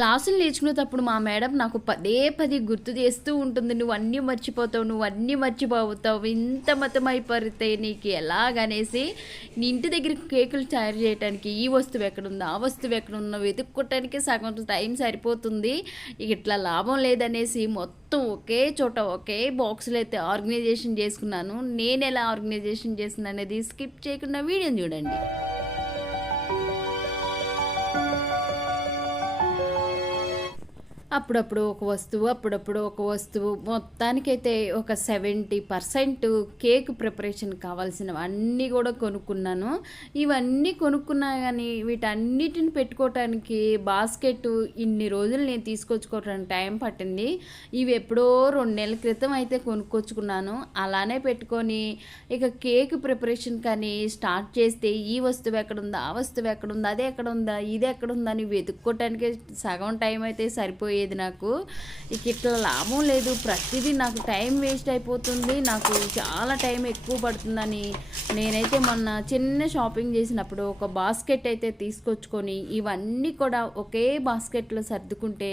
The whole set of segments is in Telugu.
క్లాసులు నేర్చుకునేటప్పుడు మా మేడం నాకు పదే పదే గుర్తు చేస్తూ ఉంటుంది నువ్వు అన్నీ మర్చిపోతావు నువ్వు అన్నీ మర్చిపోతావు ఇంత మతం అయిపోతే నీకు ఎలాగనేసి నీ ఇంటి దగ్గర కేకులు తయారు చేయడానికి ఈ వస్తువు ఎక్కడుంది ఆ వస్తువు ఎక్కడుందో వెతుక్కోవటానికి సగం టైం సరిపోతుంది ఇక ఇట్లా లాభం లేదనేసి మొత్తం ఒకే చోట ఒకే బాక్స్లో అయితే ఆర్గనైజేషన్ చేసుకున్నాను. నేను ఎలా ఆర్గనైజేషన్ చేసిన అనేది స్కిప్ చేయకుండా వీడియోని చూడండి. అప్పుడప్పుడు ఒక వస్తువు అప్పుడప్పుడు ఒక వస్తువు. మొత్తానికైతే ఒక సెవెంటీ పర్సెంట్ కేక్ ప్రిపరేషన్ కావాల్సినవి అన్నీ కూడా కొనుక్కున్నాను. ఇవన్నీ కొనుక్కున్నా కానీ వీటన్నిటిని పెట్టుకోవటానికి బాస్కెట్ ఇన్ని రోజులు నేను తీసుకొచ్చుకోవటానికి టైం పట్టింది. ఇవి ఎప్పుడో రెండు నెలల క్రితం అయితే కొనుక్కొచ్చుకున్నాను. అలానే పెట్టుకొని ఇక కేక్ ప్రిపరేషన్ కానీ స్టార్ట్ చేస్తే ఈ వస్తువు ఎక్కడుందా ఆ వస్తువు ఎక్కడుందా అదే ఎక్కడుందా ఇది ఎక్కడుందా అని వెతుక్కోవటానికి సగం టైం అయితే సరిపోయి సరిపోయేది నాకు. ఇక ఇట్లా లాభం లేదు. ప్రతిదీ నాకు టైం వేస్ట్ అయిపోతుంది. నాకు చాలా టైం ఎక్కువ పడుతుందని నేనైతే మొన్న చిన్న షాపింగ్ చేసినప్పుడు ఒక బాస్కెట్ అయితే తీసుకొచ్చుకొని ఇవన్నీ కూడా ఒకే బాస్కెట్లో సర్దుకుంటే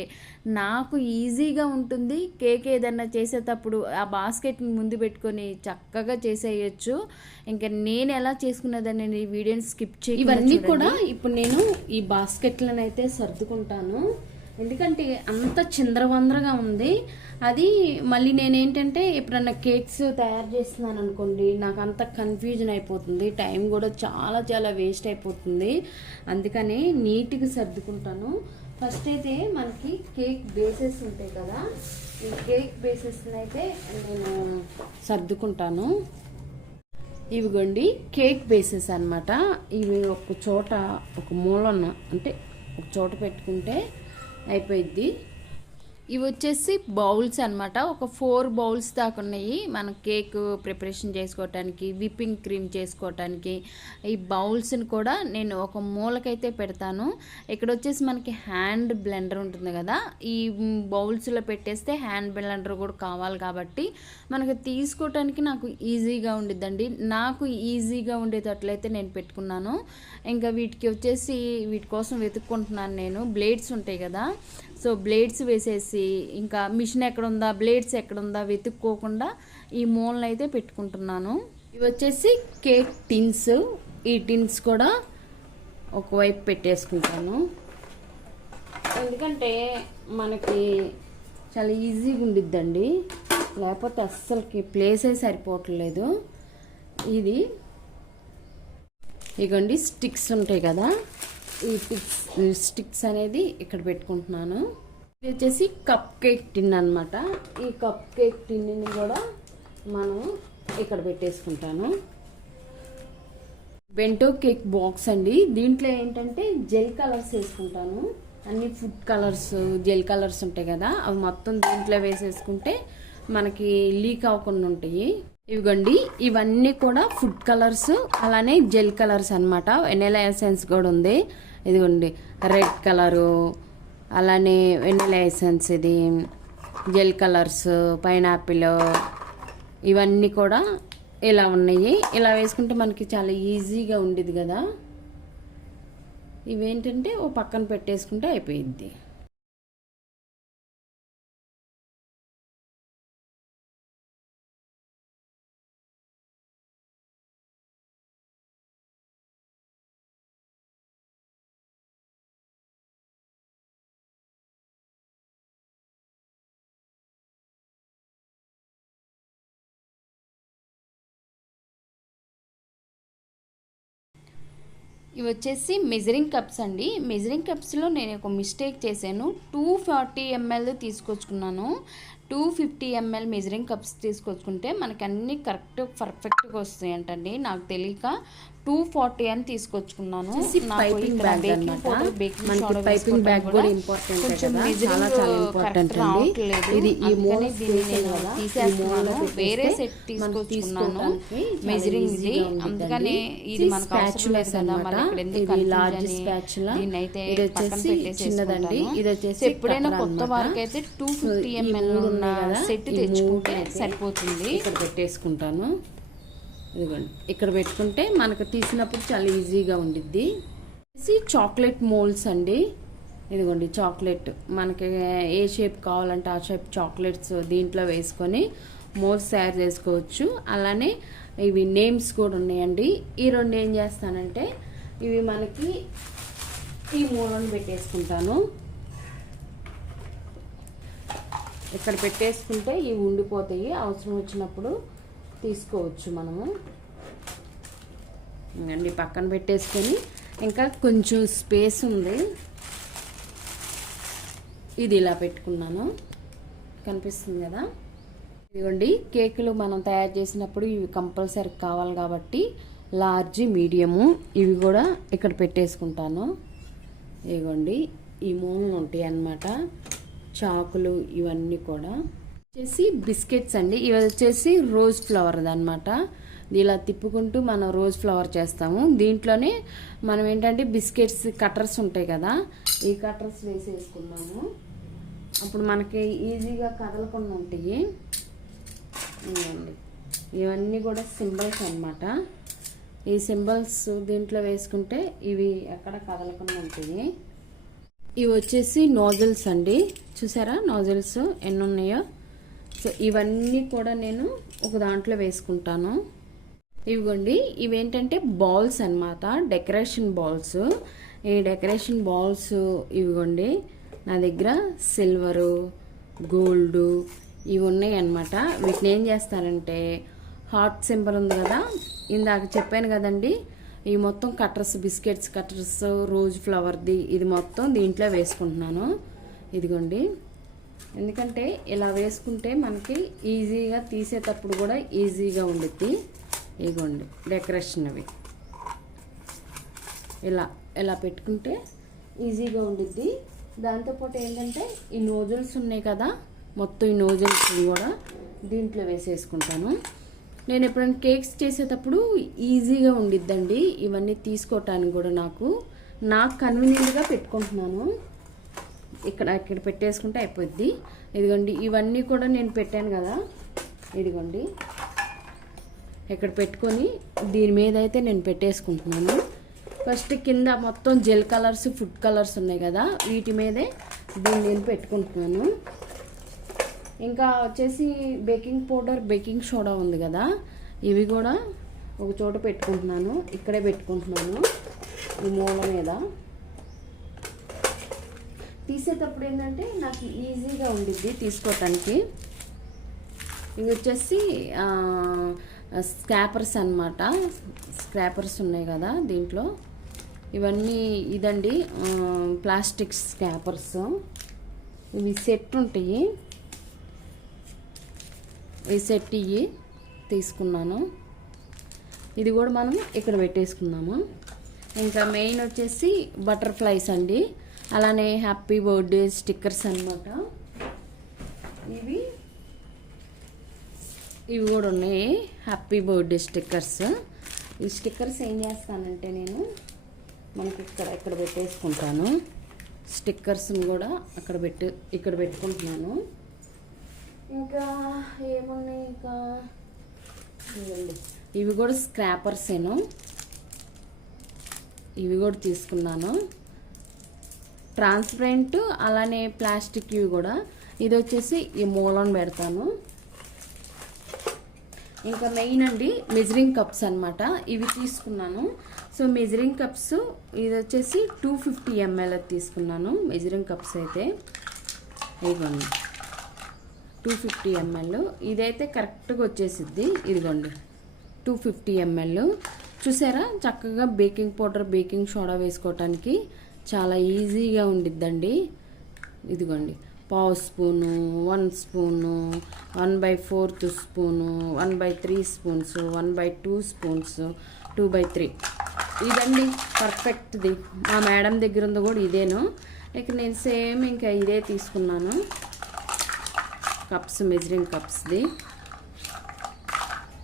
నాకు ఈజీగా ఉంటుంది. కేక్ ఏదన్నా చేసేటప్పుడు ఆ బాస్కెట్ని ముందు పెట్టుకొని చక్కగా చేసేయచ్చు. ఇంకా నేను ఎలా చేసుకున్నదని ఈ వీడియోని స్కిప్ చేయి ఇవన్నీ కూడా ఇప్పుడు నేను ఈ బాస్కెట్లను అయితే సర్దుకుంటాను. ఎందుకంటే అంత చిందరవందరగా ఉంది. అది మళ్ళీ నేనేంటంటే ఎప్పుడన్నా కేక్స్ తయారు చేస్తున్నాను అనుకోండి నాకు అంత కన్ఫ్యూజన్ అయిపోతుంది. టైం కూడా చాలా చాలా వేస్ట్ అయిపోతుంది. అందుకని నీట్గా సర్దుకుంటాను. ఫస్ట్ అయితే మనకి కేక్ బేసెస్ ఉంటాయి కదా ఈ కేక్ బేసెస్ని అయితే నేను సర్దుకుంటాను. ఇవిగోండి కేక్ బేసెస్ అన్నమాట. ఇవి ఒక చోట ఒక మూలన అంటే ఒక చోట పెట్టుకుంటే అయిపోయిద్ది. ఇవి వచ్చేసి బౌల్స్ అన్నమాట. ఒక ఫోర్ బౌల్స్ దాకా ఉన్నాయి మనం కేక్ ప్రిపరేషన్ చేసుకోవటానికి విప్పింగ్ క్రీమ్ చేసుకోవటానికి. ఈ బౌల్స్ని కూడా నేను ఒక మూలకైతే పెడతాను. ఇక్కడ వచ్చేసి మనకి హ్యాండ్ బ్లెండర్ ఉంటుంది కదా. ఈ బౌల్స్లో పెట్టేస్తే హ్యాండ్ బ్లెండర్ కూడా కావాలి కాబట్టి మనకు తీసుకోవటానికి నాకు ఈజీగా ఉండిద్దండి. నాకు ఈజీగా ఉండేటట్లయితే నేను పెట్టుకున్నాను. ఇంకా వీటికి వచ్చేసి వీటి కోసం వెతుక్కుంటున్నాను నేను. బ్లేడ్స్ ఉంటాయి కదా. సో బ్లేడ్స్ వేసేసి ఇంకా మిషన్ ఎక్కడుందా బ్లేడ్స్ ఎక్కడుందా వెతుక్కోకుండా ఈ మూలను అయితే పెట్టుకుంటున్నాను. ఇవి వచ్చేసి కేక్ టిన్స్. ఈ టిన్స్ కూడా ఒకవైపు పెట్టేసుకుంటాను. ఎందుకంటే మనకి చాలా ఈజీగా ఉండిద్దండి. లేకపోతే అస్సలకి ప్లేసే సరిపోవట్లేదు. ఇది ఇగోండి స్టిక్స్ ఉంటాయి కదా. ఈ టిక్స్ స్టిక్స్ అనేది ఇక్కడ పెట్టుకుంటున్నాను. ఇది వచ్చేసి కప్ కేక్ టిన్ అనమాట ఈ కప్ కేక్ టిన్ని కూడా మనం ఇక్కడ పెట్టేసుకుంటాను. బెంటో కేక్ బాక్స్ అండి. దీంట్లో ఏంటంటే జెల్ కలర్స్ వేసుకుంటాను. అన్ని ఫుడ్ కలర్స్ జెల్ కలర్స్ ఉంటాయి కదా. అవి మొత్తం దీంట్లో వేసేసుకుంటే మనకి లీక్ అవ్వకుండా ఉంటాయి. ఇవిగోండి ఇవన్నీ కూడా ఫుడ్ కలర్స్ అలానే జెల్ కలర్స్ అనమాట వెనెలా ఎసెన్స్ కూడా ఉంది. ఇదిగోండి రెడ్ కలరు అలానే వెనెలా ఎసెన్స్ ఇది జెల్ కలర్స్ పైనాపిల్ ఇవన్నీ కూడా ఇలా ఉన్నాయి. ఇలా వేసుకుంటే మనకి చాలా ఈజీగా ఉండేది కదా. ఇవేంటంటే ఓ పక్కన పెట్టేసుకుంటే అయిపోయిద్ది. ఇవి వచ్చేసి మెజరింగ్ కప్స్ అండి. మెజరింగ్ కప్స్లో నేను ఒక మిస్టేక్ చేశాను. Two forty ML తీసుకొచ్చుకున్నాను. Two fifty ML measuring cups తీసుకొచ్చుకుంటే మనకి అన్నీ కరెక్ట్ పర్ఫెక్ట్గా వస్తాయి అంటండి నాకు తెలియక టూ ఫార్టీ అని తీసుకొచ్చుకున్నాను. పైపింగ్ బ్యాగ్ మనకి పైపింగ్ బ్యాగ్ కూడా ఇంపార్టెంట్ కదా. చాలా చాలా ఇంపార్టెంట్ అండి. ఇది ఈ మూల తీసేస్తున్నాను. వేరే సెట్ తీసుకొచ్చుకున్నాను. మెజరింగ్ ఇది. అందుకని ఇది మనకు అవసరం లేదు కదా మరి ఇక్కడ ఎందుకు ఇది లార్జ్ స్పాచులా ఇది వచ్చేసి చిన్నదండి. ఇది వచ్చేసి ఎప్పుడైనా కొత్త. వారికి అయితే టూ ఫిఫ్టీ ఎంఎల్ ఉన్న సెట్ తెచ్చుకుంటే సరిపోతుంది. ఇక్కడ పెట్టేసుకుంటాను. ఇదిగోండి. ఇక్కడ పెట్టుకుంటే మనకు తీసినప్పుడు చాలా ఈజీగా ఉండిద్ది. చాక్లెట్ మోల్డ్స్ అండి. ఇదిగోండి చాక్లెట్. మనకి ఏ షేప్ కావాలంటే ఆ షేప్ చాక్లెట్స్ దీంట్లో వేసుకొని మోల్స్ తయారు చేసుకోవచ్చు. అలానే ఇవి నేమ్స్ కూడా ఉన్నాయండి. ఈ రెండు ఏం చేస్తానంటే ఇవి మనకి ఈ మూలను పెట్టేసుకుంటాను. ఇక్కడ పెట్టేసుకుంటే ఇవి ఉండిపోతాయి. అవసరం వచ్చినప్పుడు తీసుకోవచ్చు మనము. అండి పక్కన పెట్టేసుకొని ఇంకా కొంచెం స్పేస్ ఉంది. ఇది ఇలా పెట్టుకున్నాను. కనిపిస్తుంది కదా? ఇదిగోండి కేకులు మనం తయారు చేసినప్పుడు ఇవి కంపల్సరీ కావాలి కాబట్టి లార్జ్ మీడియము ఇవి కూడా ఇక్కడ పెట్టేసుకుంటాను. ఇదిగోండి ఈ మూలలు ఉంటాయి అన్నమాట చాకులు ఇవన్నీ కూడా. వచ్చేసి బిస్కెట్స్ అండి. ఇవి వచ్చేసి రోజ్ ఫ్లవర్ అనమాట ఇలా తిప్పుకుంటూ మనం రోజ్ ఫ్లవర్ చేస్తాము. దీంట్లోనే మనం ఏంటంటే బిస్కెట్స్ కట్టర్స్ ఉంటాయి కదా ఈ కట్టర్స్ వేసేసుకున్నాము అప్పుడు మనకి ఈజీగా కదలకుండా ఉంటాయి. ఇవ్వండి ఇవన్నీ కూడా సింబల్స్ అన్నమాట. ఈ సింబల్స్ దీంట్లో వేసుకుంటే ఇవి ఎక్కడ కదలకుండా ఉంటాయి. ఇవి వచ్చేసి నోజిల్స్ అండి. చూసారా నోజిల్స్ ఎన్ని ఉన్నాయో సో ఇవన్నీ కూడా నేను ఒక దాంట్లో వేసుకుంటాను. ఇవిగోండి ఇవేంటంటే బాల్స్ అన్నమాట డెకరేషన్ బాల్స్. ఈ డెకరేషన్ బాల్స్ ఇవిగోండి నా దగ్గర సిల్వరు గోల్డ్ ఇవి ఉన్నాయన్నమాట వీటిని ఏం చేస్తానంటే హార్ట్ సింబల్ ఉంది కదా ఇందాక చెప్పాను కదండి ఈ మొత్తం కట్టర్స్ బిస్కెట్స్ కట్టర్స్ రోజ్ ఫ్లవర్ది ఇది మొత్తం దీంట్లో వేసుకుంటున్నాను. ఇదిగోండి. ఎందుకంటే ఇలా వేసుకుంటే మనకి ఈజీగా తీసేటప్పుడు కూడా ఈజీగా ఉండిద్ది. ఇదిగోండి డెకరేషన్ అవి. ఇలా ఇలా పెట్టుకుంటే ఈజీగా ఉండిద్ది. దాంతోపాటు ఏంటంటే ఈ నోజల్స్ ఉన్నాయి కదా మొత్తం ఈ నోజల్స్ కూడా దీంట్లో వేసేసుకుంటాను. నేను ఎప్పుడైనా కేక్స్ చేసేటప్పుడు ఈజీగా ఉండిద్దండి. ఇవన్నీ తీసుకోవటానికి కూడా నాకు నాకు కన్వీనియంట్గా పెట్టుకుంటున్నాను. ఇక్కడ ఇక్కడ పెట్టేసుకుంటే అయిపోద్ది. ఇదిగోండి ఇవన్నీ కూడా నేను పెట్టాను కదా. ఇదిగోండి. ఇక్కడ పెట్టుకొని దీని మీద అయితే నేను పెట్టేసుకుంటున్నాను. ఫస్ట్ కింద మొత్తం జెల్ కలర్స్ ఫుడ్ కలర్స్ ఉన్నాయి కదా వీటి మీదే దీన్ని నేను పెట్టుకుంటున్నాను. ఇంకా వచ్చేసి బేకింగ్ పౌడర్ బేకింగ్ సోడా ఉంది కదా ఇవి కూడా ఒక చోట పెట్టుకుంటున్నాను. ఇక్కడే పెట్టుకుంటున్నాను. ఈ మూల మీద. తీసేటప్పుడు ఏంటంటే నాకు ఈజీగా ఉండిద్ది తీసుకోవటానికి ఇవి వచ్చేసి స్క్రాపర్స్ అన్నమాట. స్క్రాపర్స్ ఉన్నాయి కదా దీంట్లో. ఇవన్నీ ఇదండి ప్లాస్టిక్ స్క్రాపర్స్. ఇవి సెట్ ఉంటాయి. ఈ సెట్ ఇవి తీసుకున్నాను. ఇది కూడా మనం ఇక్కడ పెట్టేసుకుందాము. ఇంకా మెయిన్ వచ్చేసి బటర్ఫ్లైస్ అండి. అలానే హ్యాపీ బర్త్డే స్టిక్కర్స్ అన్నమాట. ఇవి ఇవి కూడా ఉన్నాయి. Happy birthday stickers. ఈ స్టిక్కర్స్ ఏం చేస్తానంటే నేను మనకి ఇక్కడ ఇక్కడ పెట్టేసుకుంటాను. స్టిక్కర్స్ని కూడా అక్కడ పెట్టు ఇక్కడ పెట్టుకుంటున్నాను. ఇంకా ఏమున్నాయి ఇంకా? ఇవి కూడా స్క్రాపర్సేను ఇవి కూడా తీసుకున్నాను. ట్రాన్స్పరెంట్ అలానే ప్లాస్టిక్ ఇవి కూడా. ఇది వచ్చేసి ఈ మూలను పెడతాను. ఇంకా మెయిన్ అండి మెజరింగ్ కప్స్ అనమాట ఇవి తీసుకున్నాను. సో మెజరింగ్ కప్స్ ఇది వచ్చేసి టూ ఫిఫ్టీ ఎంఎల్ తీసుకున్నాను. మెజరింగ్ కప్స్ అయితే ఇదిగోండి. Two fifty ML. ఇదైతే కరెక్ట్గా వచ్చేసిద్ది. ఇదిగోండి. Two fifty ML. చూసారా? చక్కగా బేకింగ్ పౌడర్ బేకింగ్ సోడా వేసుకోవటానికి చాలా ఈజీగా ఉండిద్దండి. ఇదిగోండి. పావు spoon one spoon one by fourth spoon one by three spoons one by two spoons two by three. ఇదండి పర్ఫెక్ట్ది. మా మేడం దగ్గర ఉంది కూడా ఇదేను. ఇక నేను సేమ్ ఇంకా ఇదే తీసుకున్నాను. కప్స్ మెజరింగ్ కప్స్ది.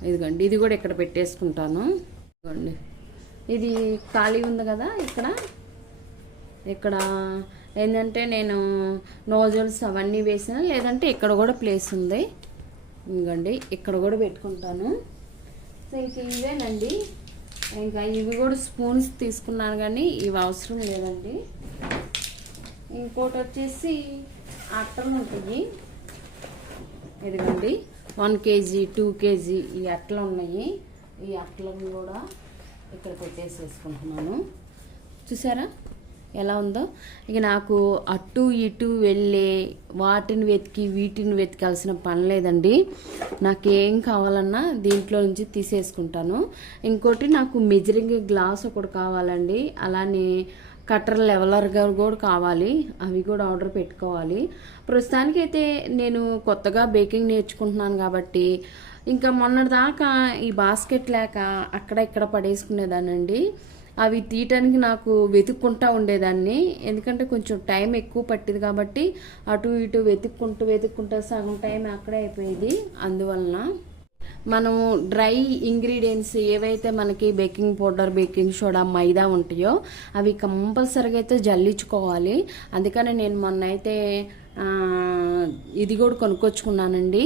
ఇదిగోండి ఇది కూడా ఇక్కడ పెట్టేసుకుంటాను. ఇదిగోండి. ఇది ఖాళీ ఉంది కదా ఇక్కడ? ఇక్కడ ఏంటంటే నేను నోజల్స్ అవన్నీ వేసిన లేదంటే ఇక్కడ కూడా ప్లేస్ ఉంది. ఇంకండి ఇక్కడ కూడా పెట్టుకుంటాను. సో ఇంక ఇవేనండి. ఇంకా ఇవి కూడా స్పూన్స్ తీసుకున్నాను కానీ ఇవి అవసరం లేదండి. ఇంకోటి వచ్చేసి అట్టలు ఉంటాయి. ఇదిగోండి వన్ కేజీ టూ కేజీ ఈ అట్టలు ఉన్నాయి. ఈ అట్టలను కూడా ఇక్కడ పెట్టేసేసుకుంటున్నాను చూసారా? ఎలా ఉందో. ఇక నాకు అటు ఇటు వెళ్ళే వాటిని వెతికి వీటిని వెతకాల్సిన పని లేదండి. నాకు ఏం కావాలన్నా దీంట్లో నుంచి తీసేసుకుంటాను. ఇంకోటి నాకు మెజరింగ్ గ్లాస్ ఒకటి కావాలండి. అలానే కట్టర్ లెవెలర్గా కూడా కావాలి. అవి కూడా ఆర్డర్ పెట్టుకోవాలి. ప్రస్తుతానికైతే నేను కొత్తగా బేకింగ్ నేర్చుకుంటున్నాను కాబట్టి ఇంకా మొన్నటిదాకా ఈ బాస్కెట్ లేక అక్కడ ఇక్కడ పడేసుకునేదానండి అవి తీయటానికి నాకు వెతుక్కుంటా ఉండేదాన్ని. ఎందుకంటే కొంచెం టైం ఎక్కువ పట్టింది కాబట్టి అటు ఇటు వెతుక్కుంటూ వెతుక్కుంటూ సగం టైం అక్కడే అయిపోయేది. అందువలన మనము డ్రై ఇంగ్రీడియంట్స్ ఏవైతే మనకి baking powder baking soda maida ఉంటాయో అవి కంపల్సరీగా అయితే జల్లించుకోవాలి. అందుకని నేను మొన్న అయితే ఇది కూడా కొనుక్కొచ్చుకున్నానండి.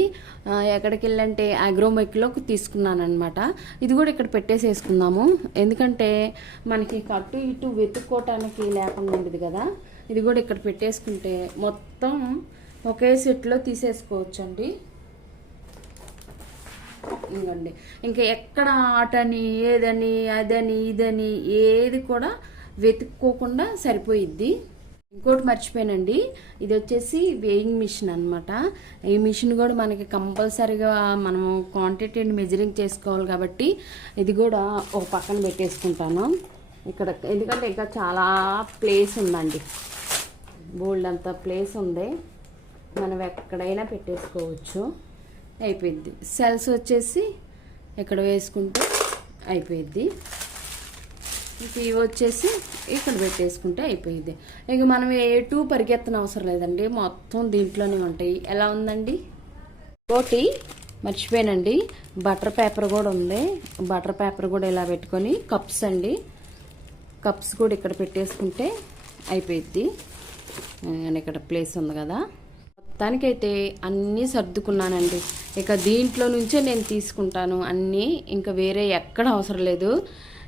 ఎక్కడికి వెళ్ళంటే అగ్రోమెక్లోకి తీసుకున్నాను అనమాట ఇది కూడా ఇక్కడ పెట్టేసేసుకుందాము. ఎందుకంటే మనకి కట్టు ఇటు వెతుక్కోవటానికి లేకుండా ఉండదు కదా. ఇది కూడా ఇక్కడ పెట్టేసుకుంటే మొత్తం ఒకే సెట్లో తీసేసుకోవచ్చండి. ఇవ్వండి ఇంకా ఎక్కడ ఆటని ఏదని అదని ఇదని ఏది కూడా వెతుక్కోకుండా సరిపోయిద్ది. ఇంకోటి మర్చిపోయానండి. ఇది వచ్చేసి వేయింగ్ మిషన్ అన్నమాట. ఈ మిషన్ కూడా మనకి కంపల్సరీగా మనం క్వాంటిటీని మెజరింగ్ చేసుకోవాలి కాబట్టి ఇది కూడా ఒక పక్కన పెట్టేసుకుంటాను. ఇక్కడ ఎందుకంటే ఇంకా చాలా ప్లేస్ ఉందండి. బోల్డ్ అంత ప్లేస్ ఉంది. మనం ఎక్కడైనా పెట్టేసుకోవచ్చు. అయిపోయింది. సెల్స్ వచ్చేసి ఇక్కడ వేసుకుంటే అయిపోయింది. ఇవి వచ్చేసి ఇక్కడ పెట్టేసుకుంటే అయిపోయింది. ఇక మనం ఏ టూ పరిగెత్తన అవసరం లేదండి. మొత్తం దీంట్లోనే ఉంటాయి. ఎలా ఉందండి? ఒకటి మర్చిపోయానండి. బటర్ పేపర్ కూడా ఉంది. బటర్ పేపర్ కూడా ఇలా పెట్టుకొని కప్స్ అండి. కప్స్ కూడా ఇక్కడ పెట్టేసుకుంటే అయిపోయిద్ది. ఇక్కడ ప్లేస్ ఉంది కదా. మొత్తానికైతే అన్నీ సర్దుకున్నానండి. ఇక దీంట్లో నుంచే నేను తీసుకుంటాను. అన్నీ ఇంకా వేరే ఎక్కడ అవసరం లేదు.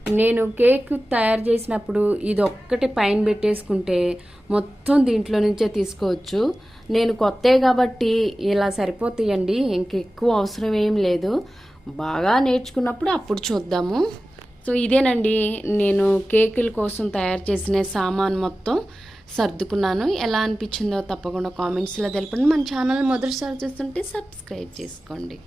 నేను కేక్ తయారు చేసినప్పుడు ఇది ఒక్కటి పైన పెట్టేసుకుంటే మొత్తం దీంట్లో నుంచే తీసుకోవచ్చు. నేను కొత్తే కాబట్టి ఇలా సరిపోతాయండి. ఇంక ఎక్కువ అవసరం ఏం లేదు. బాగా నేర్చుకున్నప్పుడు అప్పుడు చూద్దాము. సో ఇదేనండి. నేను కేకుల కోసం తయారు చేసిన సామాన్ మొత్తం సర్దుకున్నాను. ఎలా అనిపించిందో తప్పకుండా కామెంట్స్లో తెలపండి. మన ఛానల్ మొదటిసారి చూస్తుంటే సబ్స్క్రైబ్ చేసుకోండి.